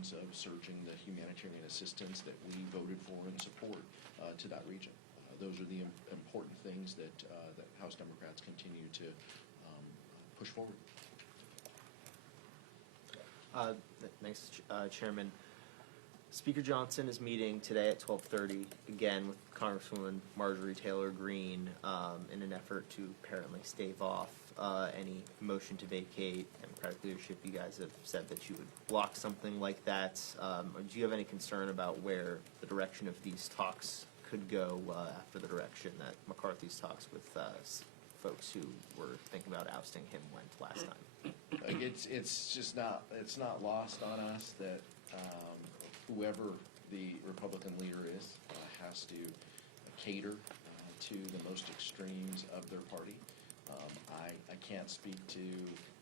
of surging the humanitarian assistance that we voted for and support to that region. Those are the important things that House Democrats continue to push forward. Thanks, Chairman. Speaker Johnson is meeting today at 12:30 again with Congresswoman Marjorie Taylor Greene in an effort to apparently stave off any motion to vacate. Democratic leadership, you guys have said that you would block something like that. Do you have any concern about where the direction of these talks could go after the direction that McCarthy's talks with folks who were thinking about ousting him went last time? It's not lost on us that whoever the Republican leader is has to cater to the most extremes of their party. I can't speak to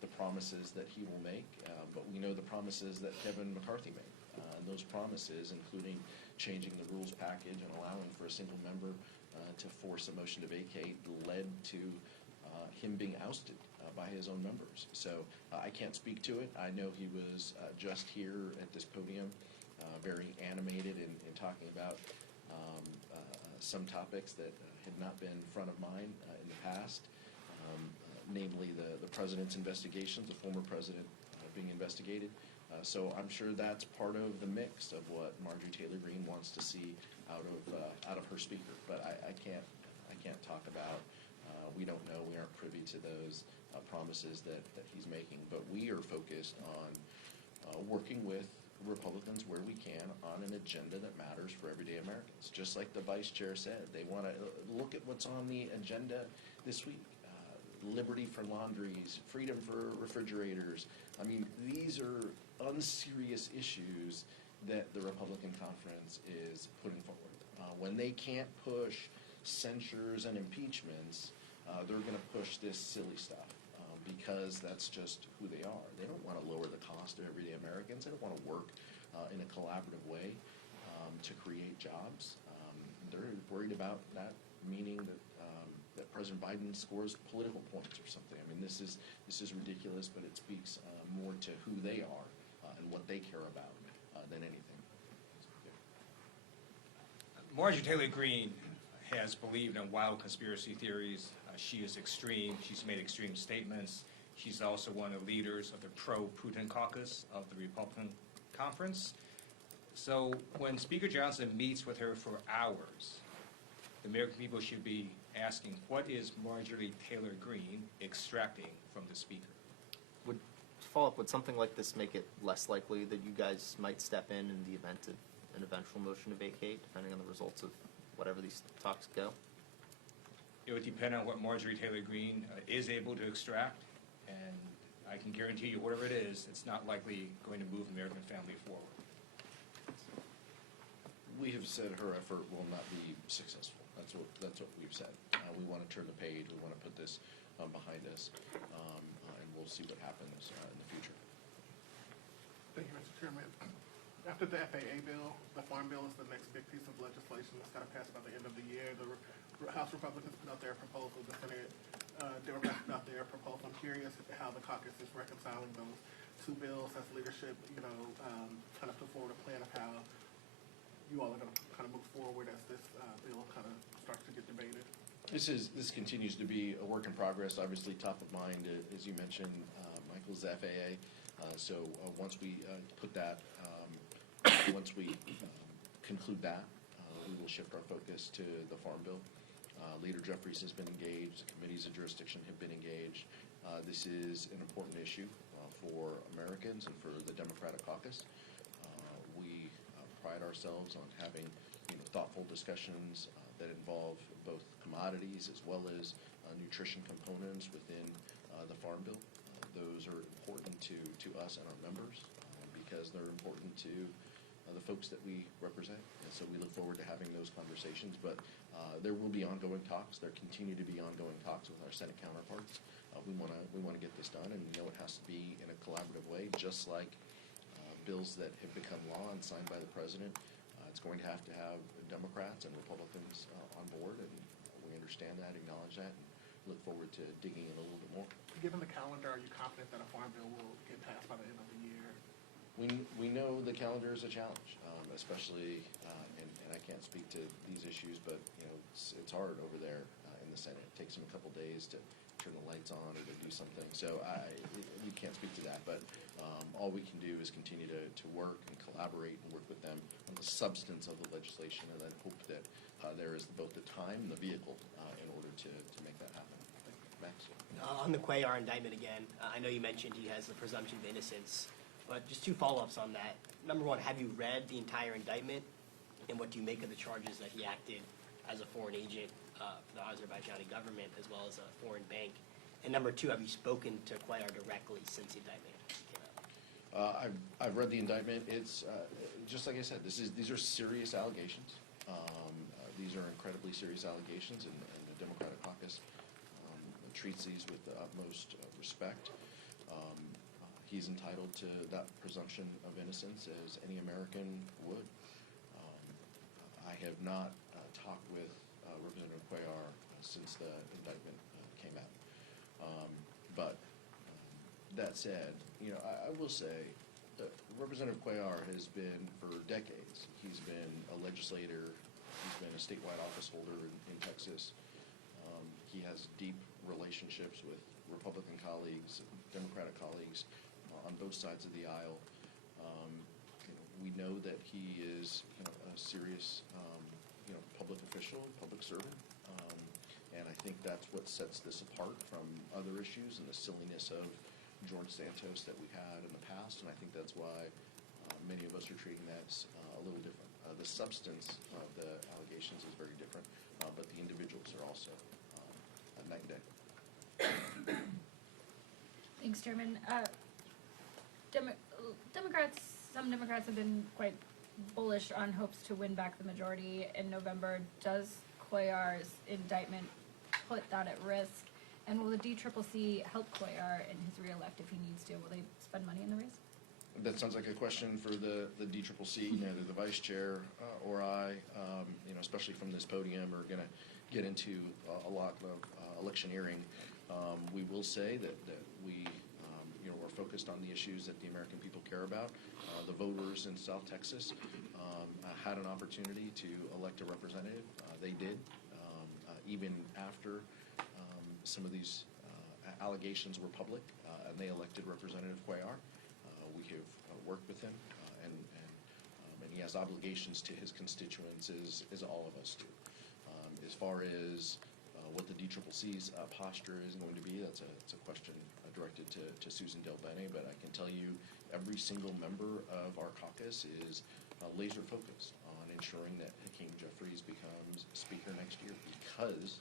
the promises that he will make, but we know the promises that Kevin McCarthy made. And those promises, including changing the rules package and allowing for a single member to force a motion to vacate, led to him being ousted by his own members. So I can't speak to it. I know he was just here at this podium, very animated in talking about some topics that had not been front of mind in the past, namely the president's investigations, the former president being investigated. So I'm sure that's part of the mix of what Marjorie Taylor Greene wants to see out of her speaker. But I can't talk about. We don't know. We aren't privy to those promises that he's making. But we are focused on working with Republicans where we can on an agenda that matters for everyday Americans. Just like the vice chair said, they want to look at what's on the agenda this week. Liberty for laundries, freedom for refrigerators. I mean, these are unserious issues that the Republican conference is putting forward. When they can't push censures and impeachments, they're going to push this silly stuff because that's just who they are. They don't want to lower the cost of everyday Americans. They don't want to work in a collaborative way to create jobs. They're worried about that, meaning that President Biden scores political points or something. I mean, this is ridiculous, but it speaks more to who they are and what they care about than anything. Marjorie Taylor Greene has believed in wild conspiracy theories. She is extreme. She's made extreme statements. She's also one of the leaders of the pro-Putin caucus of the Republican conference. So when Speaker Johnson meets with her for hours, the American people should be asking, what is Marjorie Taylor Greene extracting from the speaker? Would something like this make it less likely that you guys might step in the event of an eventual motion to vacate, depending on the results of whatever these talks go? It would depend on what Marjorie Taylor Greene is able to extract, and I can guarantee you whatever it is, it's not likely going to move the American family forward. We have said her effort will not be successful. That's what we've said. We want to turn the page. We want to put this behind us, and we'll see what happens in the future. Thank you, Mr. Chairman. After the FAA bill, the Farm Bill is the next big piece of legislation that's got to pass by the end of the year. The House Republicans put out their proposal. The Senate Democrats put out their proposal. I'm curious how the caucus is reconciling those two bills as leadership, kind of put forward a plan of how you all are going to kind of move forward as this bill kind of starts to get debated. This continues to be a work in progress. Obviously, top of mind, as you mentioned, Michael's FAA. So once we put that, once we conclude that, we will shift our focus to the Farm Bill. Leader Jeffries has been engaged. The committees of jurisdiction have been engaged. This is an important issue for Americans and for the Democratic caucus. We pride ourselves on having thoughtful discussions that involve both commodities as well as nutrition components within the Farm Bill. Those are important to us and our members because they're important to the folks that we represent. And so we look forward to having those conversations. But there will be ongoing talks. There continue to be ongoing talks with our Senate counterparts. We want to get this done, and we know it has to be in a collaborative way, just like bills that have become law and signed by the president. It's going to have Democrats and Republicans on board, and we understand that, acknowledge that, and look forward to digging in a little bit more. Given the calendar, are you confident that a Farm Bill will get passed by the end of the year? We know the calendar is a challenge, especially, and I can't speak to these issues, but, it's hard over there in the Senate. It takes them a couple days to turn the lights on or to do something. So we can't speak to that, but all we can do is continue to work and collaborate and work with them on the substance of the legislation, and then hope that there is both the time and the vehicle in order to make that happen. Max? On the Cuellar indictment again, I know you mentioned he has the presumption of innocence, but just two follow-ups on that. Number one, have you read the entire indictment, and what do you make of the charges that he acted as a foreign agent for the Azerbaijani government as well as a foreign bank? And number two, have you spoken to Cuellar directly since the indictment came out? I've read the indictment. It's just like I said. These are serious allegations. These are incredibly serious allegations, and the Democratic Caucus treats these with the utmost respect. He's entitled to that presumption of innocence as any American would. I have not talked with Representative Cuellar since the indictment came out. But that said, I will say that Representative Cuellar has been, for decades, he's been a legislator, he's been a statewide office holder in Texas. He has deep relationships with Republican colleagues, Democratic colleagues on both sides of the aisle. We know that he is a serious public official, public servant. And I think that's what sets this apart from other issues and the silliness of George Santos that we've had in the past. And I think that's why many of us are treating that a little different. The substance of the allegations is very different, but the individuals are also night and day. Thanks, Chairman. Some Democrats have been quite bullish on hopes to win back the majority in November. Does Cuellar's indictment put that at risk? And will the DCCC help Cuellar in his reelect if he needs to? Will they spend money in the race? That sounds like a question for the DCCC. Neither the vice chair or I, especially from this podium, are going to get into a lot of electioneering. We will say that we are focused on the issues that the American people care about. The voters in South Texas had an opportunity to elect a representative. They did, even after some of these allegations were public, and they elected Representative Cuellar. We have worked with him, and he has obligations to his constituents, as all of us do. As far as what the DCCC's posture is going to be, it's a question directed to Susan Del Bene, but I can tell you every single member of our caucus is laser focused on ensuring that Hakeem Jeffries becomes Speaker next year, because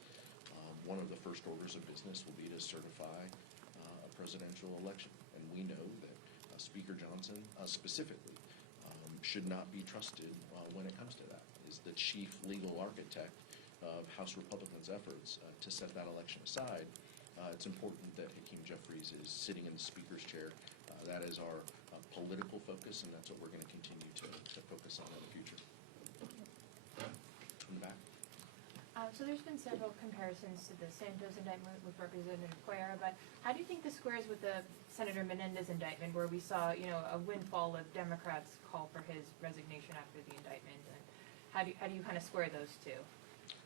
one of the first orders of business will be to certify a presidential election. And we know that Speaker Johnson specifically should not be trusted when it comes to that, is the chief legal architect of House Republicans' efforts to set that election aside. It's important that Hakeem Jeffries is sitting in the Speaker's chair. That is our political focus, and that's what we're going to continue to focus on in the future. In the back. So there's been several comparisons to the Santos indictment with Representative Cuellar, but how do you think this squares with the Senator Menendez indictment, where we saw, a windfall of Democrats call for his resignation after the indictment? And how do you kind of square those two?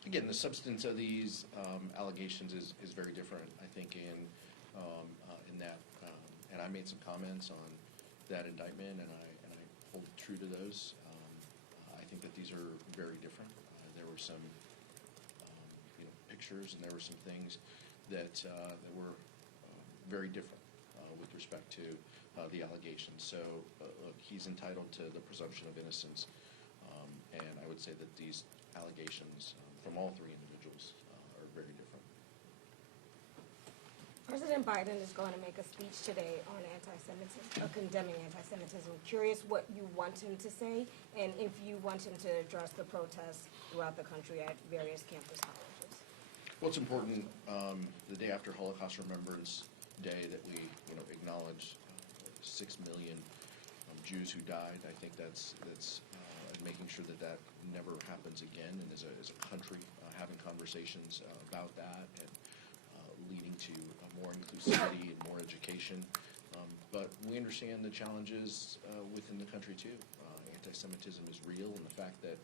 Again, the substance of these allegations is very different. I think in that, and I made some comments on that indictment, and I hold true to those. I think that these are very different. There were some pictures, and there were some things that were very different with respect to the allegations. So, look, he's entitled to the presumption of innocence, and I would say that these allegations from all three individuals are very different. President Biden is going to make a speech today on anti-Semitism, condemning anti-Semitism. Curious what you want him to say, and if you want him to address the protests throughout the country at various campus colleges. Well, it's important the day after Holocaust Remembrance Day that we acknowledge 6 million Jews who died. I think that's making sure that never happens again, and as a country having conversations about that and leading to more inclusivity and more education. But we understand the challenges within the country too. Anti-Semitism is real, and the fact that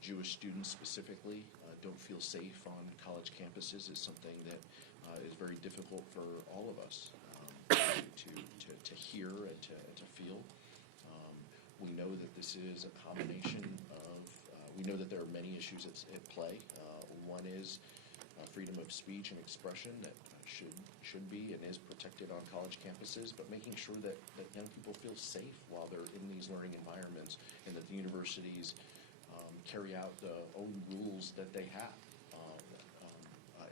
Jewish students specifically don't feel safe on college campuses is something that is very difficult for all of us to hear and to feel. We know that this is a combination of, we know that there are many issues at play. One is freedom of speech and expression that should be and is protected on college campuses, but making sure that young people feel safe while they're in these learning environments, and that the universities carry out the own rules that they have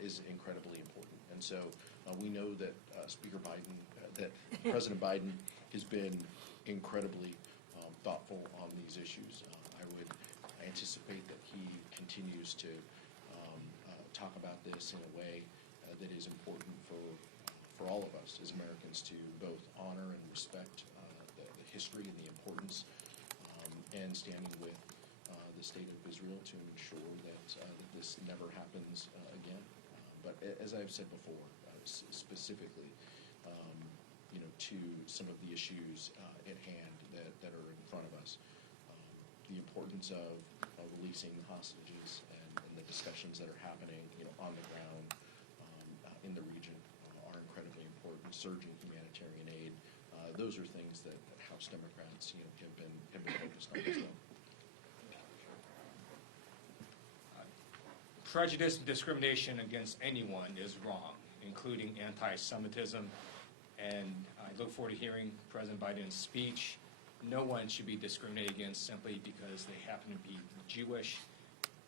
is incredibly important. And so we know that Speaker Biden, that President Biden has been incredibly thoughtful on these issues. I would anticipate that he continues to talk about this in a way that is important for all of us as Americans to both honor and respect the history and the importance, and standing with the state of Israel to ensure that this never happens again. But as I've said before, specifically, to some of the issues at hand that are in front of us, the importance of releasing the hostages and the discussions that are happening, on the ground in the region are incredibly important. Surging humanitarian aid, those are things that House Democrats, have been focused on as well. Prejudice and discrimination against anyone is wrong, including anti-Semitism. And I look forward to hearing President Biden's speech. No one should be discriminated against simply because they happen to be Jewish.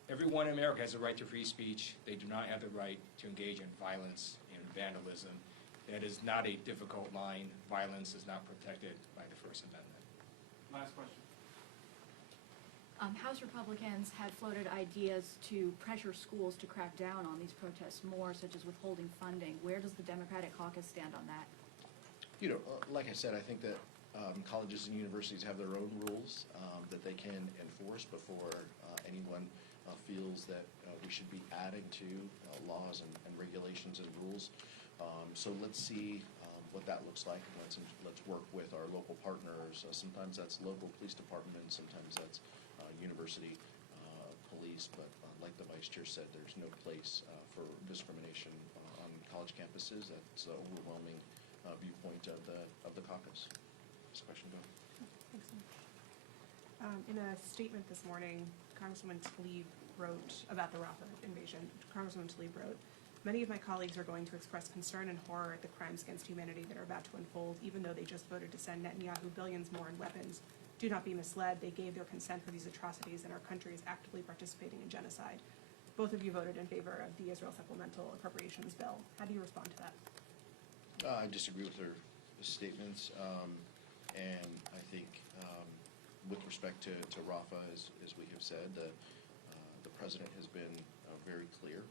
Everyone in America has a right to free speech. They do not have the right to engage in violence and vandalism. That is not a difficult line. Violence is not protected by the First Amendment. Last question. House Republicans had floated ideas to pressure schools to crack down on these protests more, such as withholding funding. Where does the Democratic caucus stand on that? Like I said, I think that colleges and universities have their own rules that they can enforce before anyone feels that we should be adding to laws and regulations and rules. So let's see what that looks like. Let's work with our local partners. Sometimes that's local police departments, sometimes that's university police, but like the Vice Chair said, there's no place for discrimination on college campuses. That's the overwhelming viewpoint of the caucus. This question, go. Thanks so much. In a statement this morning, Congresswoman Tlaib wrote about the Rafah invasion. Congresswoman Tlaib wrote, "Many of my colleagues are going to express concern and horror at the crimes against humanity that are about to unfold, even though they just voted to send Netanyahu billions more in weapons. Do not be misled. They gave their consent for these atrocities, and our country is actively participating in genocide." Both of you voted in favor of the Israel Supplemental Appropriations Bill. How do you respond to that? I disagree with her statements, and I think with respect to Rafah, as we have said, the President has been very clear.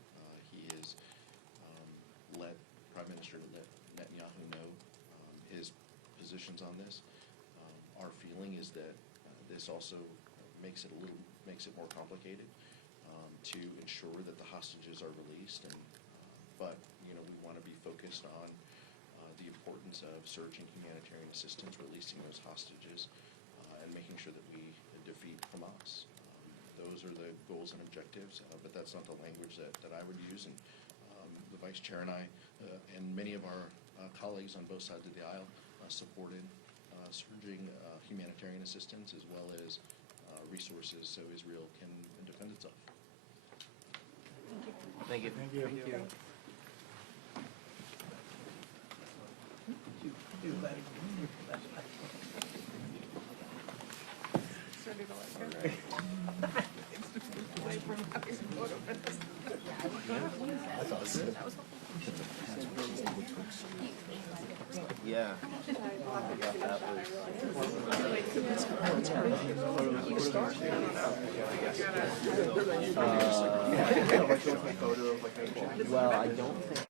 He has let Prime Minister Netanyahu know his positions on this. Our feeling is that this also makes it more complicated to ensure that the hostages are released, but we want to be focused on the importance of surging humanitarian assistance, releasing those hostages, and making sure that we defeat Hamas. Those are the goals and objectives, but that's not the language that I would use. And the Vice Chair and I, and many of our colleagues on both sides of the aisle, supported surging humanitarian assistance as well as resources so Israel can defend itself. Thank you. Thank you. Thank you. Yeah. Well, I don't think.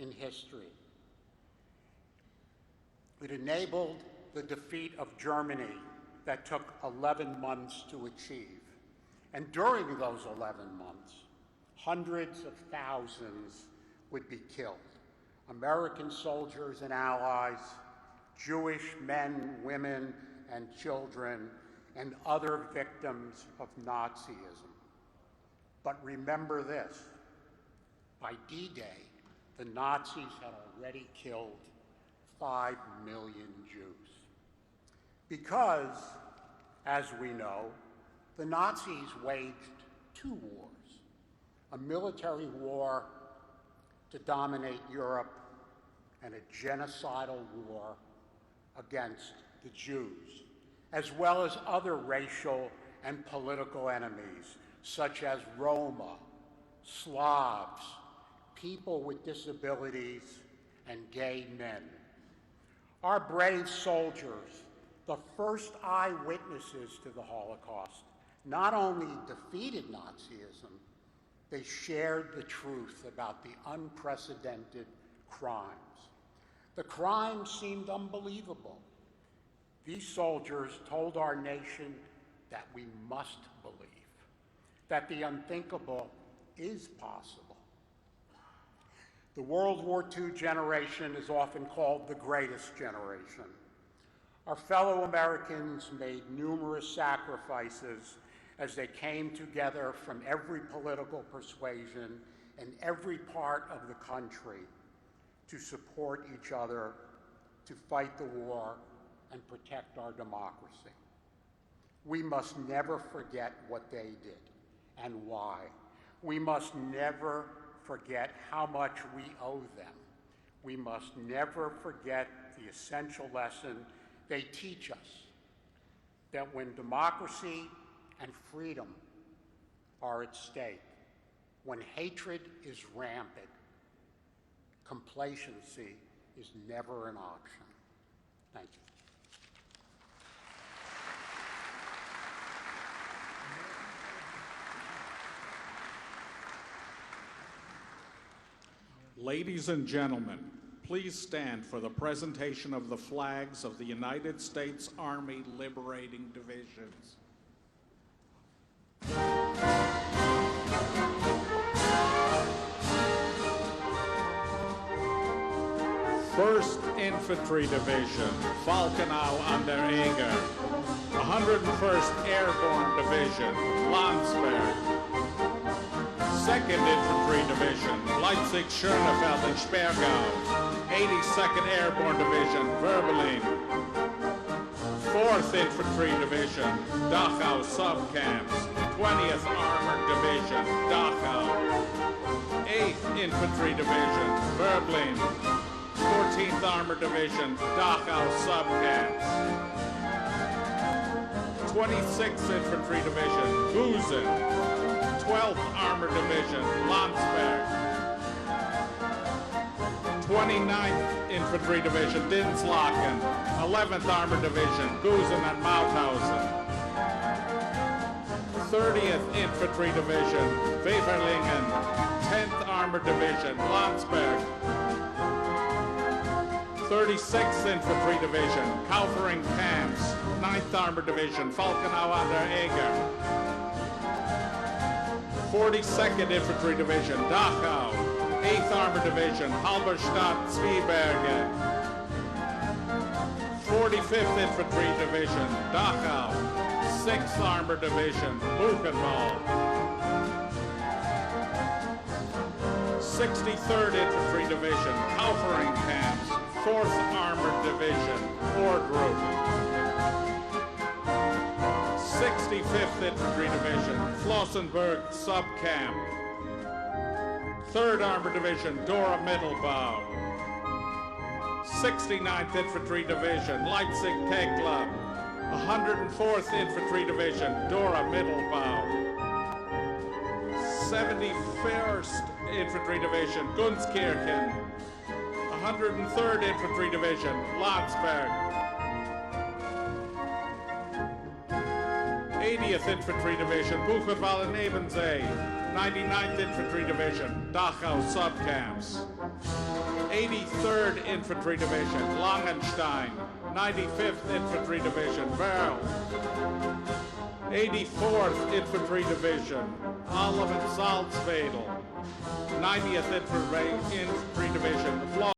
in history. It enabled the defeat of Germany that took 11 months to achieve. And during those 11 months, hundreds of thousands would be killed. American soldiers and allies, Jewish men, women, and children, and other victims of Nazism. But remember this, by D-Day, the Nazis had already killed 5 million Jews. Because, as we know, the Nazis waged 2 wars, a military war to dominate Europe and a genocidal war against the Jews, as well as other racial and political enemies, such as Roma, Slavs, people with disabilities, and gay men. Our brave soldiers, the first eyewitnesses to the Holocaust, not only defeated Nazism, they shared the truth about the unprecedented crimes. The crimes seemed unbelievable. These soldiers told our nation that we must believe, that the unthinkable is possible. The World War II generation is often called the greatest generation. Our fellow Americans made numerous sacrifices as they came together from every political persuasion and every part of the country to support each other, to fight the war, and protect our democracy. We must never forget what they did and why. We must never forget how much we owe them. We must never forget the essential lesson they teach us, that when democracy and freedom are at stake, when hatred is rampant, complacency is never an option. Thank you. Ladies and gentlemen, please stand for the presentation of the flags of the United States Army Liberating Divisions. First Infantry Division, Falkenau an der Eger. 101st Airborne Division, Landsberg. 2nd Infantry Division, Leipzig-Schönefeld and Sperrgau. 82nd Airborne Division, Verbelin. 4th Infantry Division, Dachau Subcamps. 20th Armored Division, Dachau. 8th Infantry Division, Verbelin. 14th Armored Division, Dachau Subcamps. 26th Infantry Division, Gusen. 12th Armored Division, Landsberg. 29th Infantry Division, Dinslaken. 11th Armored Division, Gusen and Mauthausen. 30th Infantry Division, Weverlingen. 10th Armored Division, Landsberg. 36th Infantry Division, Kaufering Camps. 9th Armored Division, Falkenau an der Eger. 42nd Infantry Division, Dachau. 8th Armored Division, Halberstadt-Zwieberge. 45th Infantry Division, Dachau. 6th Armored Division, Buchenwald. 63rd Infantry Division, Kaufering Camps. 4th Armored Division, Ordrup. 65th Infantry Division, Flossenburg Subcamp. 3rd Armored Division, Dora Mittelbau. 69th Infantry Division, Leipzig-Tegla. 104th Infantry Division, Dora Mittelbau. 71st Infantry Division, Gunskirchen. 103rd Infantry Division, Landsberg. 80th Infantry Division, Buchenwald and Ebensee. 99th Infantry Division, Dachau Subcamps. 83rd Infantry Division, Langenstein. 95th Infantry Division, Berl. 84th Infantry Division, Oliven Salzwedel. 90th Infantry Division, Flo.